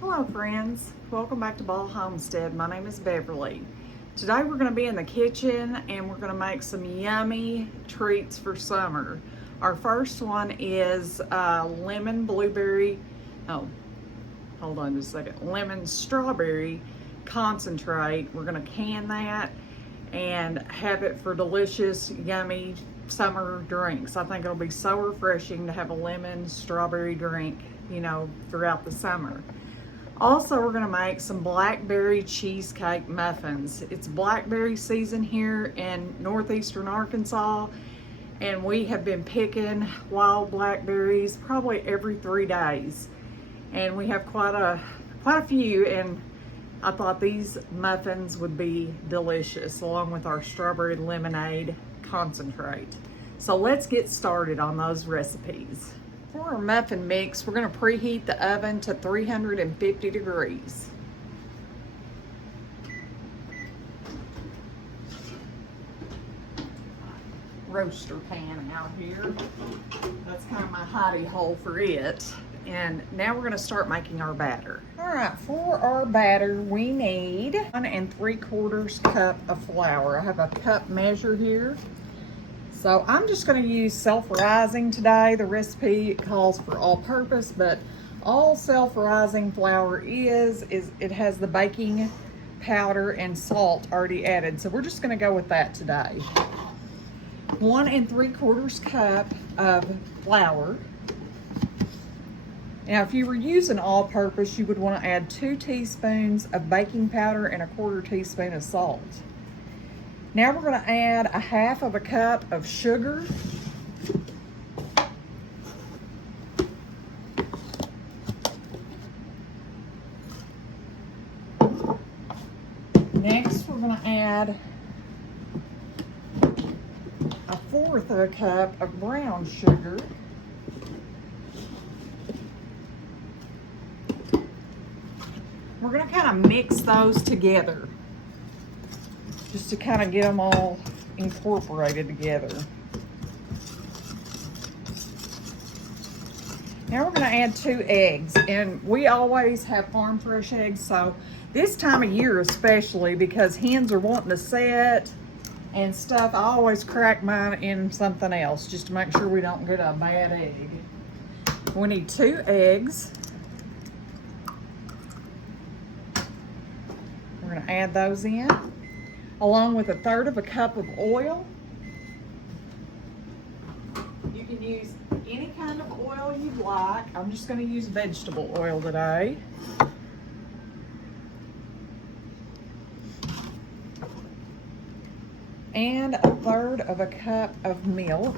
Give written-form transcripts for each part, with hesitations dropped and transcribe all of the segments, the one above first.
Hello friends, welcome back to Ball Homestead. My name is Beverly. Today we're going to be in the kitchen and we're going to make some yummy treats for summer. Our first one is lemon blueberry, oh hold on just a second, lemon strawberry concentrate. We're going to can that and have it for delicious yummy summer drinks. I think it'll be so refreshing to have a lemon strawberry drink, you know, throughout the summer. Also, we're gonna make some blackberry cheesecake muffins. It's blackberry season here in northeastern Arkansas, and we have been picking wild blackberries probably every 3 days. And we have quite a few, and I thought these muffins would be delicious along with our strawberry lemonade concentrate. So let's get started on those recipes. For our muffin mix, we're going to preheat the oven to 350 degrees. Roaster pan out here. That's kind of my hidey hole for it. And now we're going to start making our batter. All right, for our batter, we need 1 3/4 cup of flour. I have a cup measure here. So I'm just going to use self-rising today. The recipe calls for all-purpose, but all self-rising flour is it has the baking powder and salt already added. So we're just going to go with that today. 1 3/4 cup of flour. Now, if you were using all-purpose, you would want to add 2 teaspoons of baking powder and 1/4 teaspoon of salt. Now we're going to add 1/2 cup of sugar. Next, we're going to add 1/4 cup of brown sugar. We're going to kind of mix those together, just to kind of get them all incorporated together. Now we're going to add 2 eggs, and we always have farm fresh eggs, so this time of year especially, because hens are wanting to set and stuff, I always crack mine in something else just to make sure we don't get a bad egg. We need 2 eggs. We're going to add those in, along with 1/3 cup of oil. You can use any kind of oil you'd like. I'm just going to use vegetable oil today. And 1/3 cup of milk.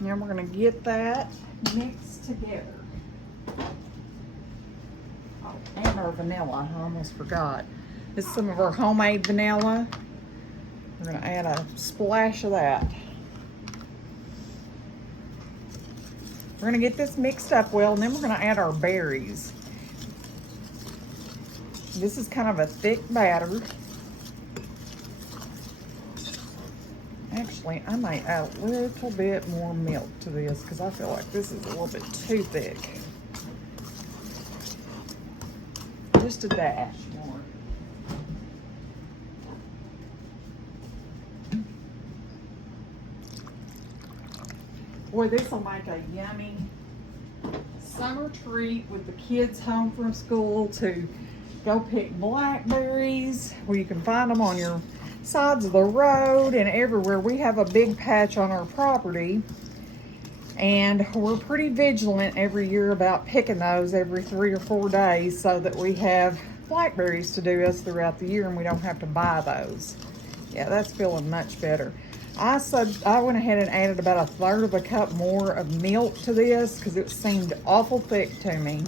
Now we're going to get that mixed together. Oh, and our vanilla, I almost forgot. This is some of our homemade vanilla. We're going to add a splash of that. We're going to get this mixed up well, and then we're going to add our berries. This is kind of a thick batter. Actually, I might add a little bit more milk to this because I feel like this is a little bit too thick. Just a dash more. Boy, this will make a yummy summer treat with the kids home from school to go pick blackberries, where you can find them on your sides of the road and everywhere. We have a big patch on our property, and we're pretty vigilant every year about picking those every 3 or 4 days so that we have blackberries to do us throughout the year and we don't have to buy those. Yeah, that's feeling much better. I went ahead and added about 1/3 cup more of milk to this because it seemed awful thick to me.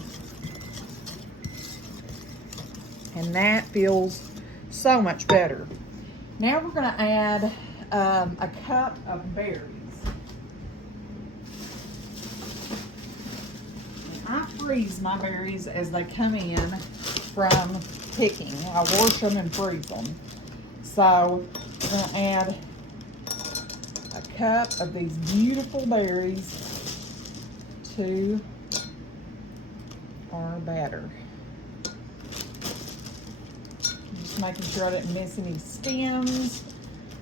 And that feels so much better. Now we're going to add a cup of berries. freeze my berries as they come in from picking. I wash them and freeze them. So we're going to add a cup of these beautiful berries to our batter. Just making sure I didn't miss any stems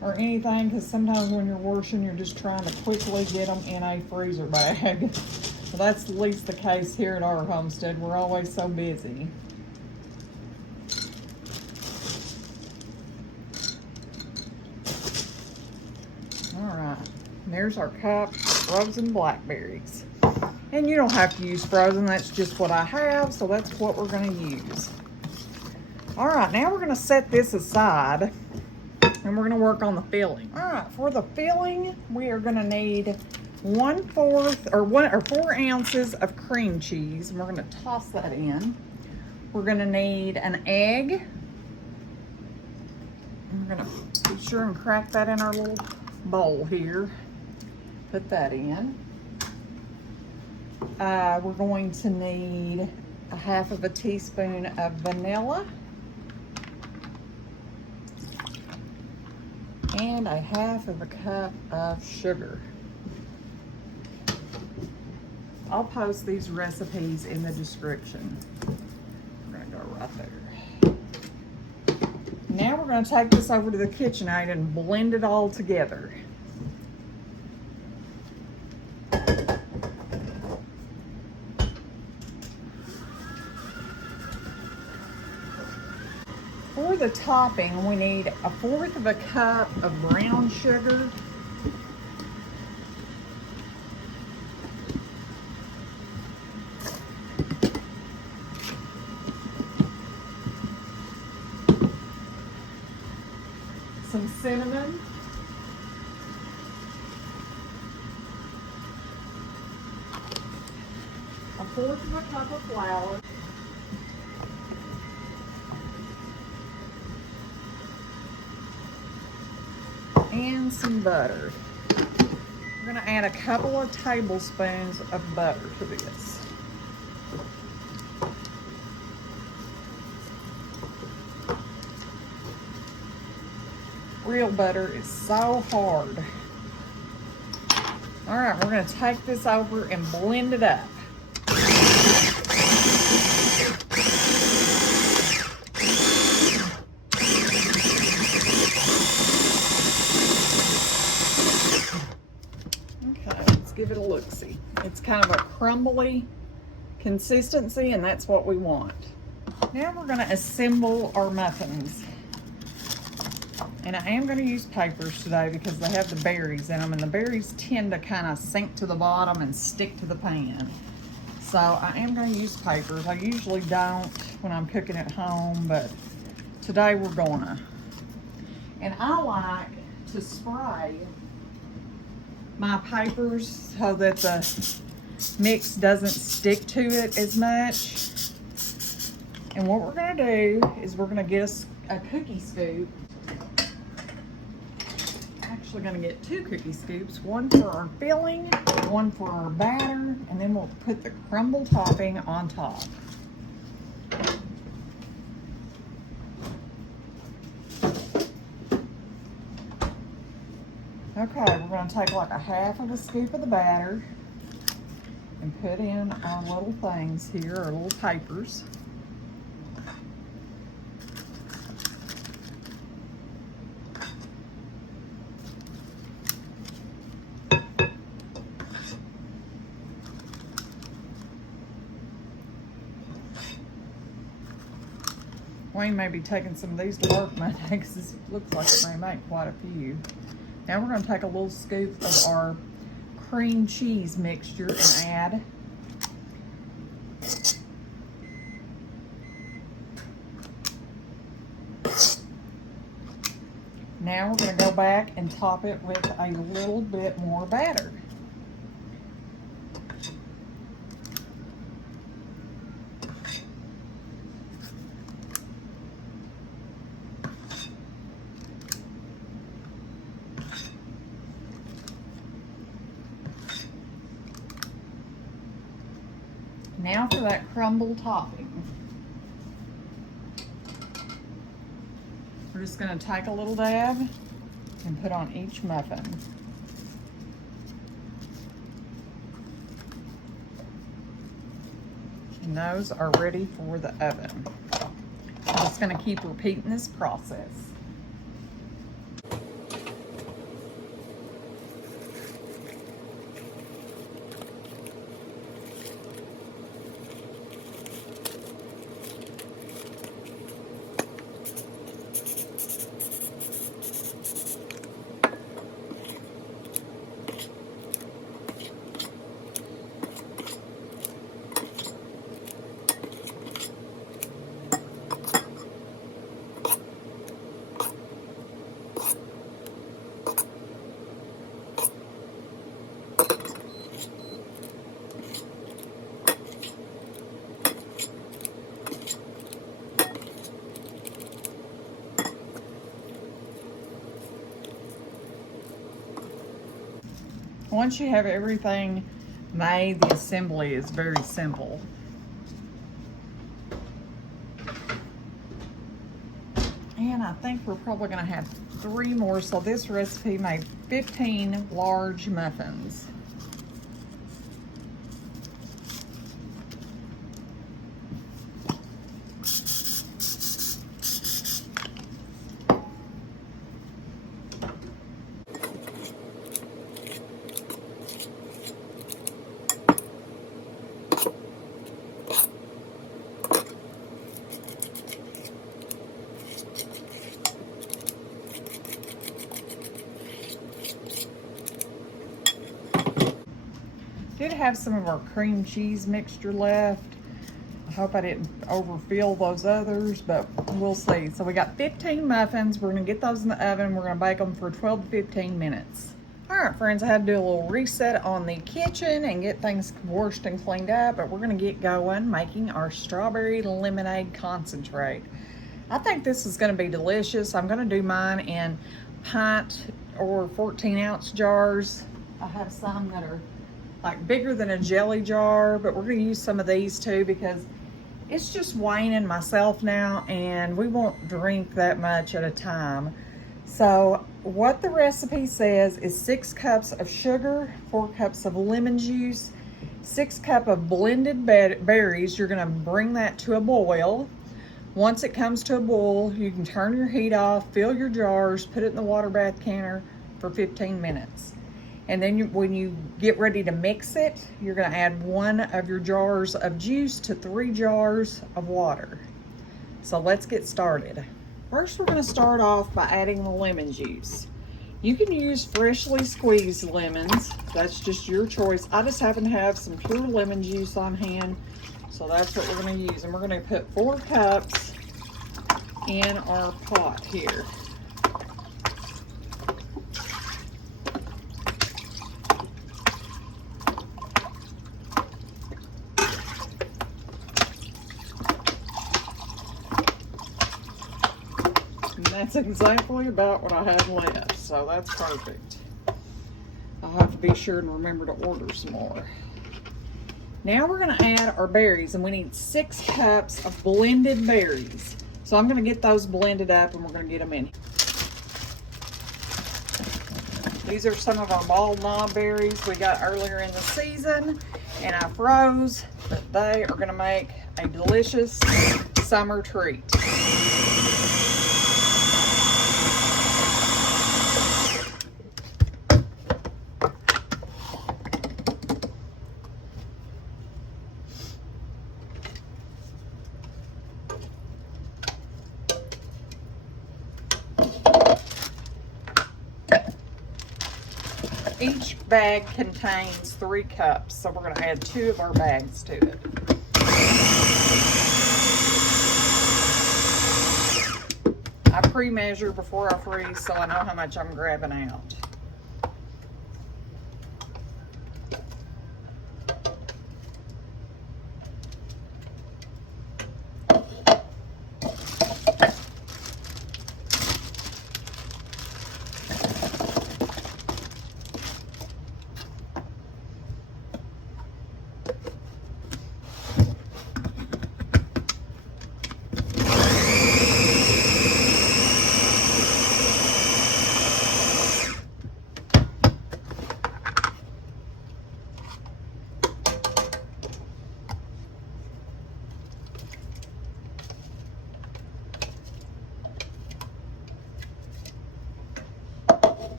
or anything, because sometimes when you're washing, you're just trying to quickly get them in a freezer bag. Well, that's at least the case here at our homestead. We're always so busy. All right, there's our cup of frozen blackberries. And you don't have to use frozen, that's just what I have, so that's what we're gonna use. All right, now we're gonna set this aside and we're gonna work on the filling. All right, for the filling, we are gonna need 4 ounces of cream cheese, and we're gonna toss that in. We're gonna need an egg. And we're gonna be sure and crack that in our little bowl here. Put that in. We're going to need a half of a teaspoon of vanilla. And a half of a cup of sugar. I'll post these recipes in the description. We're gonna go right there. Now we're gonna take this over to the KitchenAid and blend it all together. For the topping, we need 1/4 of a cup of brown sugar, some cinnamon, a 1/4 of a cup of flour, and some butter. We're going to add a couple of tablespoons of butter to this. Real butter is so hard. All right, we're going to take this over and blend it up. Give it a look-see. It's kind of a crumbly consistency, and that's what we want. Now we're going to assemble our muffins. And I am going to use papers today because they have the berries in them, and the berries tend to kind of sink to the bottom and stick to the pan. So I am going to use papers. I usually don't when I'm cooking at home, but today we're gonna. And I like to spray my papers so that the mix doesn't stick to it as much. And what we're gonna do is we're gonna get us a cookie scoop. Actually gonna get 2 cookie scoops, one for our filling, one for our batter, and then we'll put the crumble topping on top. Okay, we're going to take like a half of a scoop of the batter and put in our little things here, our little papers. Wayne may be taking some of these to work Monday because this looks like it may make quite a few. Now we're going to take a little scoop of our cream cheese mixture and add. Now we're going to go back and top it with a little bit more batter. Now for that crumble topping. We're just going to take a little dab and put on each muffin. And those are ready for the oven. I'm just going to keep repeating this process. Once you have everything made, the assembly is very simple. And I think we're probably going to have 3 more. So this recipe made 15 large muffins. Did have some of our cream cheese mixture left. I hope I didn't overfill those others, but we'll see. So we got 15 muffins. We're gonna get those in the oven. We're gonna bake them for 12 to 15 minutes. All right, friends, I had to do a little reset on the kitchen and get things washed and cleaned up, but we're gonna get going making our strawberry lemonade concentrate. I think this is gonna be delicious. I'm gonna do mine in pint or 14-ounce jars. I have some that are like bigger than a jelly jar, but we're going to use some of these too because it's just Wayne and myself now, and we won't drink that much at a time. So what the recipe says is 6 cups of sugar, 4 cups of lemon juice, 6 cups of blended berries. You're going to bring that to a boil. Once it comes to a boil, you can turn your heat off, fill your jars, put it in the water bath canner for 15 minutes. And then when you get ready to mix it, you're going to add 1 of your jars of juice to 3 jars of water. So let's get started. First, we're going to start off by adding the lemon juice. You can use freshly squeezed lemons. That's just your choice. I just happen to have some pure lemon juice on hand, so that's what we're going to use. And we're going to put 4 cups in our pot here. That's exactly about what I have left, so that's perfect. I'll have to be sure and remember to order some more. Now we're going to add our berries, and we need 6 cups of blended berries. So I'm going to get those blended up, and we're going to get them in. These are some of our bald knob berries we got earlier in the season, and I froze, but they are going to make a delicious summer treat. Each bag contains 3 cups, so we're going to add 2 of our bags to it. I pre-measure before I freeze, so I know how much I'm grabbing out.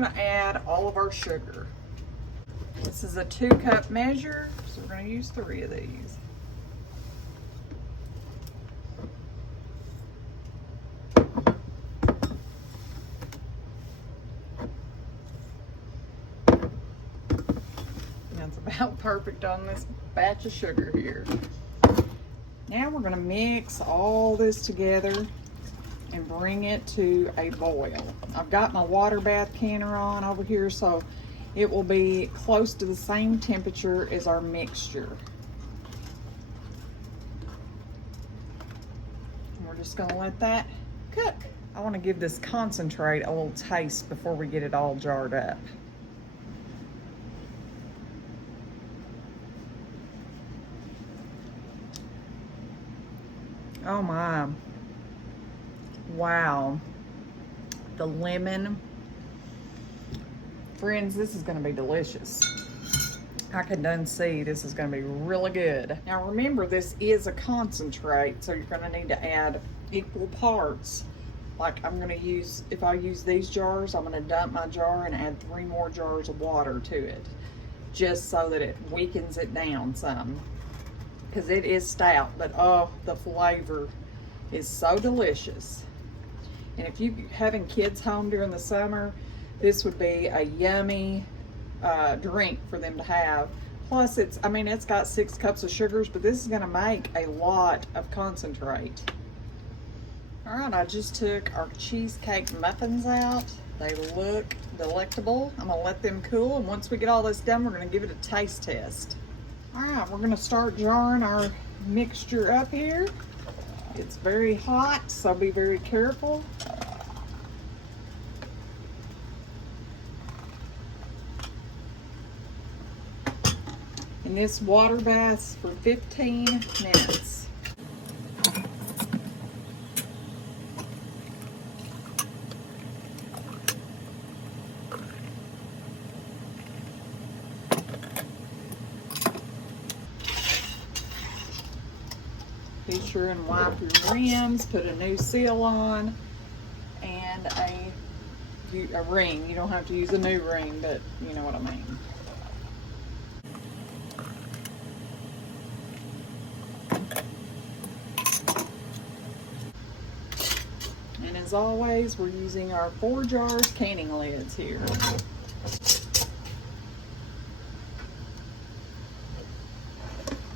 going to add all of our sugar. This is a 2-cup measure, so we're going to use 3 of these. That's about perfect on this batch of sugar here. Now we're going to mix all this together and bring it to a boil. I've got my water bath canner on over here, so it will be close to the same temperature as our mixture. And we're just going to let that cook. I want to give this concentrate a little taste before we get it all jarred up. Oh my. Wow. The lemon. Friends, this is going to be delicious. I can done see this is going to be really good. Now remember, this is a concentrate, so you're going to need to add equal parts. Like I'm going to use, if I use these jars, I'm going to dump my jar and add 3 more jars of water to it, just so that it weakens it down some. Because it is stout, but oh, the flavor is so delicious. And if you're having kids home during the summer, this would be a yummy drink for them to have. Plus, it's got 6 cups of sugars, but this is going to make a lot of concentrate. All right, I just took our cheesecake muffins out. They look delectable. I'm going to let them cool, and once we get all this done, we're going to give it a taste test. All right, we're going to start jarring our mixture up here. It's very hot, so be very careful. And this water baths for 15 minutes. Be sure and wipe your rims, put a new seal on, and a ring. You don't have to use a new ring, but you know what I mean. And as always, we're using our 4 jars canning lids here.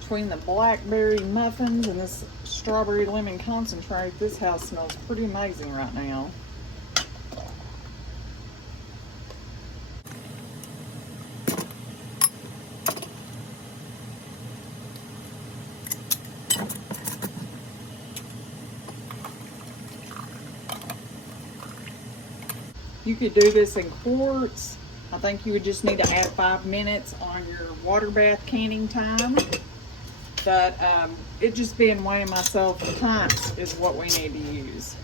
Between the blackberry muffins and this strawberry lemon concentrate, this house smells pretty amazing right now. You could do this in quarts. I think you would just need to add 5 minutes on your water bath canning time. But it just being weighing myself, pints is what we need to use.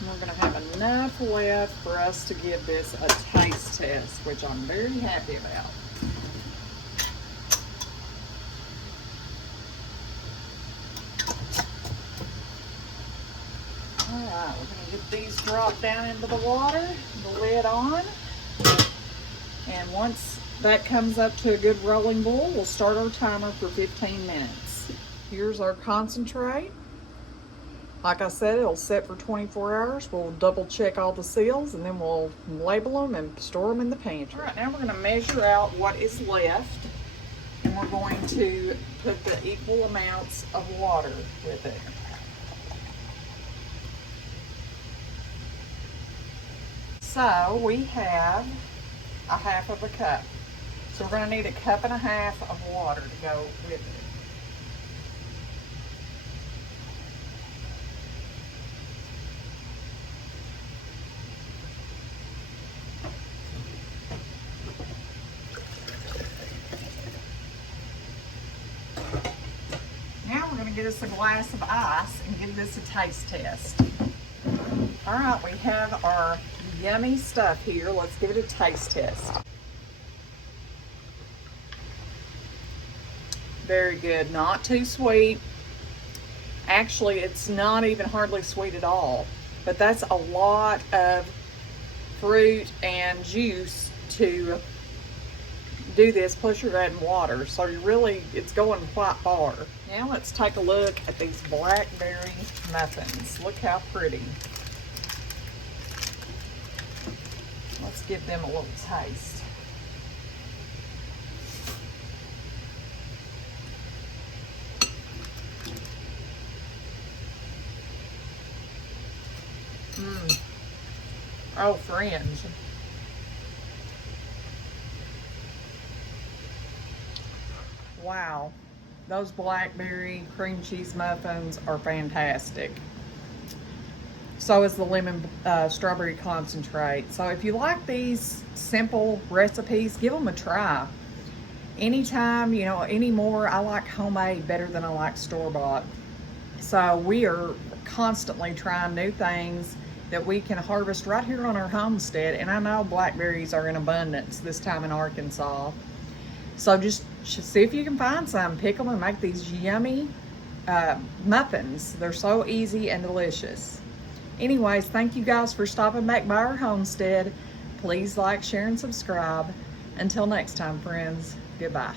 We're going to have enough left for us to give this a taste test, which I'm very happy about. Alright, we're going to get these dropped down into the water, the lid on, and once that comes up to a good rolling boil, we'll start our timer for 15 minutes. Here's our concentrate. Like I said, it'll set for 24 hours. We'll double check all the seals and then we'll label them and store them in the pantry. All right, now we're going to measure out what is left, and we're going to put the equal amounts of water with it. So we have a 1/2 cup. So we're going to need 1.5 cups of water to go with it. get us a glass of ice and give this a taste test. All right, we have our yummy stuff here. Let's give it a taste test. Very good, not too sweet. Actually, it's not even hardly sweet at all, but that's a lot of fruit and juice to do this, plus you're adding water, so you really, it's going quite far. Now let's take a look at these blackberry muffins. Look how pretty. Let's give them a little taste. Oh, friends. Wow, those blackberry cream cheese muffins are fantastic. So is the lemon strawberry concentrate. So if you like these simple recipes, give them a try. Anytime, you know, anymore, I like homemade better than I like store-bought. So we are constantly trying new things that we can harvest right here on our homestead. And I know blackberries are in abundance this time in Arkansas. So just see if you can find some, pick them and make these yummy muffins. They're so easy and delicious. Anyways, thank you guys for stopping back by our homestead. Please like, share, and subscribe. Until next time, friends, goodbye.